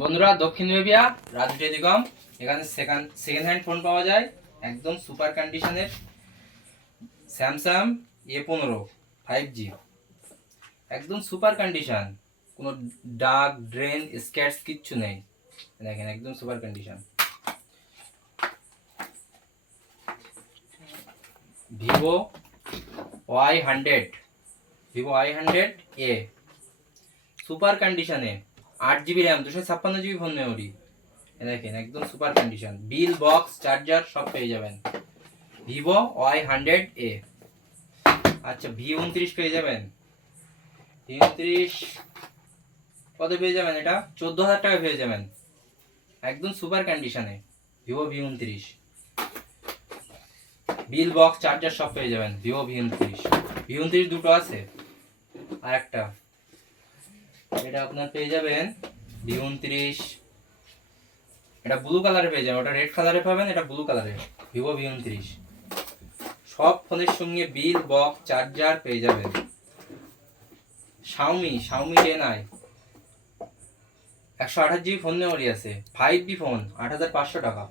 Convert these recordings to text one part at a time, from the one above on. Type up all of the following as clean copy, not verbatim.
বন্ধুরা, দক্ষিণ Asia Raju telecom. এখানে সেকেন্ড হ্যান্ড ফোন পাওয়া যায় একদম সুপার কন্ডিশনের। স্যামসাং A15 5G, একদম সুপার কন্ডিশন, কোনো দাগ ড্রেন স্ক্র্যাচ কিচ্ছু নেই। দেখেন একদম super condition. Vivo Y100 super কন্ডিশনে, 8GB RAM, 256GB phone memory. দেখেন একদম super condition, bill box charger সব পেয়ে যাবেন। ভিভো Y100 আচ্ছা, V29 পেয়ে যাবেন। V29 কত পেয়ে যাবেন? এটা 14,000 টাকা পেয়ে যাবেন, একদম সুপার কন্ডিশনে। Vivo V29 bill box charger সব পেয়ে যাবেন। ভিভো V29 দুটো আছে, আর একটা এটা আপনার পেয়ে যাবেন V29, এটা ব্লু কালারে পেয়ে যাবেন। ওটা রেড কালারে পাবেন, এটা ব্লু কালারে। ভিভো V29 সব ফোনের সঙ্গে বিল বক্স চার্জার পেয়ে যাবেন। Xiaomi 10i 128GB phone memory আছে, 5B ফোন, 8,500 টাকা,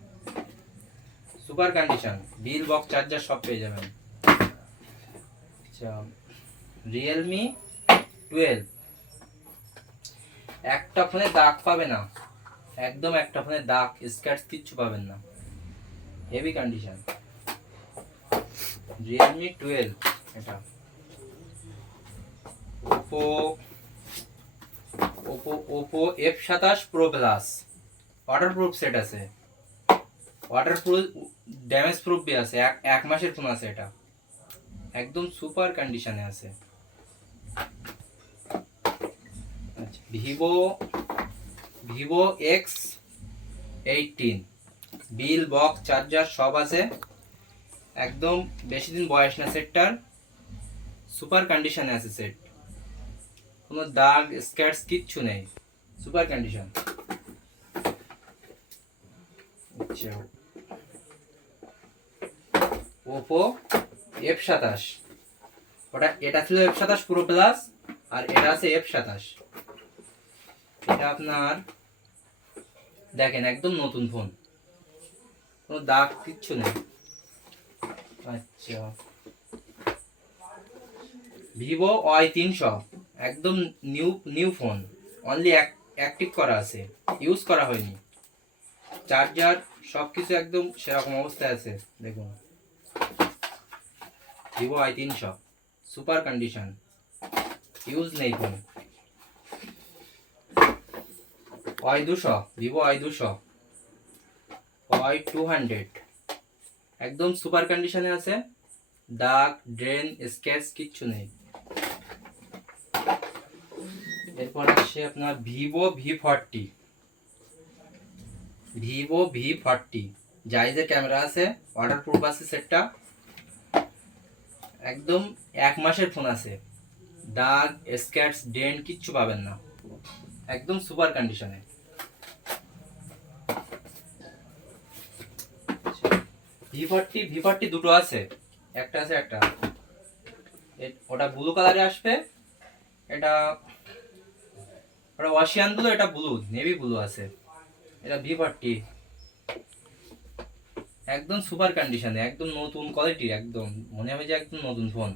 super condition, bill box charger সব পেয়ে যাবেন। আচ্ছা, রিয়েলমি 12, একটা ফোনে দাগ পাবে না, একদম একটা ফোনে দাগ স্ক্র্যাচ কিচ্ছু পাবেন না, হেভি কন্ডিশন। রিয়েলমি 12 এটা। Oppo F27 Pro Plus waterproof set আছে, ওয়াটারপ্রুফ ড্যামেজ প্রুফ বি আছে, এক মাসের ফোন আছে এটা, একদম সুপার কন্ডিশনে আছে। আচ্ছা, Vivo X18 bill box charger সব আছে, একদম বেশি দিন বয়স না সেটটার, সুপার কন্ডিশনে আছে সেট, কোনো দাগ স্ক্র্যাচ কিচ্ছু নেই, সুপার কন্ডিশন। আচ্ছা, ওপো F27, এটা ছিল F27 Pro Plus, আর এটা আছে F27। এটা আপনার দেখেন একদম নতুন ফোন, কোনো দাগ কিচ্ছু নেই। আচ্ছা, ভিভো Y300 একদম নিউ ফোন, অনলি অ্যাক্টিভ করা আছে, ইউজ করা হয়নি, চার্জার সব কিছু একদম সেরকম অবস্থায় আছে। দেখুন Vivo Y300 super condition, use নেই ফোন। ভিভো Y200 একদম সুপার কন্ডিশনে আছে, দাগ ড্রেন স্ক্র্যাচ কিচ্ছু নেই। এরপর আসছে আপনার ভিভো V40 জাইজের ক্যামেরা আছে, ওয়াটারপ্রুফ আছে সেটটা, একদম এক মাসের ফোন আছে, দাগ স্ক্র্যাচ ডেন্ট কিচ্ছু পাবেন না, একদম সুপার কন্ডিশনে। V40 দুটো আছে, একটা আছে একটা, ওটা ব্লু কালারে আসবে, এটা ওয়াশিয়ান ব্লু, এটা ব্লু নেভি ব্লু আছে। এটা V40 একদম সুপার কন্ডিশনে, একদম নতুন কোয়ালিটি, একদম মনে হবে যে একদম নতুন ফোন।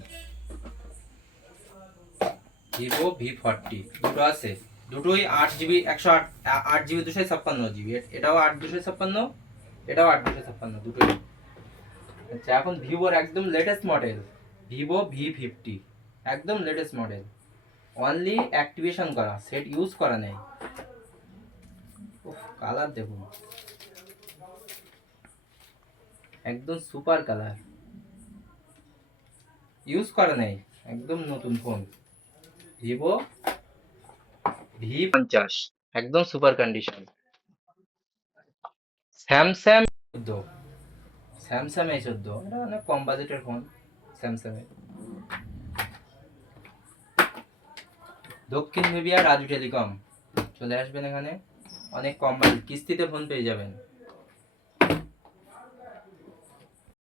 ভিভো V40 দুটো আছে, দুটোই 8GB 8GB 256GB, এটাও 8/256, এটাও 8/256, দুটোই। আচ্ছা, এখন ভিভোর একদম লেটেস্ট মডেল ভিভো V50, একদম লেটেস্ট মডেল, অনলি অ্যাক্টিভেশন করা, সেট ইউজ করা নেই। কালার দেখুন, একদম সুপার কালার, ইউজ করা নেই, একদম নতুন ফোন। ভিভো V50 একদম সুপার কন্ডিশন। স্যামসাং A14, এটা অনেক কম বাজেটের ফোন স্যামসাং এর। দক্ষিণ এশিয়া রাজু টেলিকম, চলে আসবেন এখানে, অনেক কম বাজেট কিস্তিতে ফোন পেয়ে যাবেন।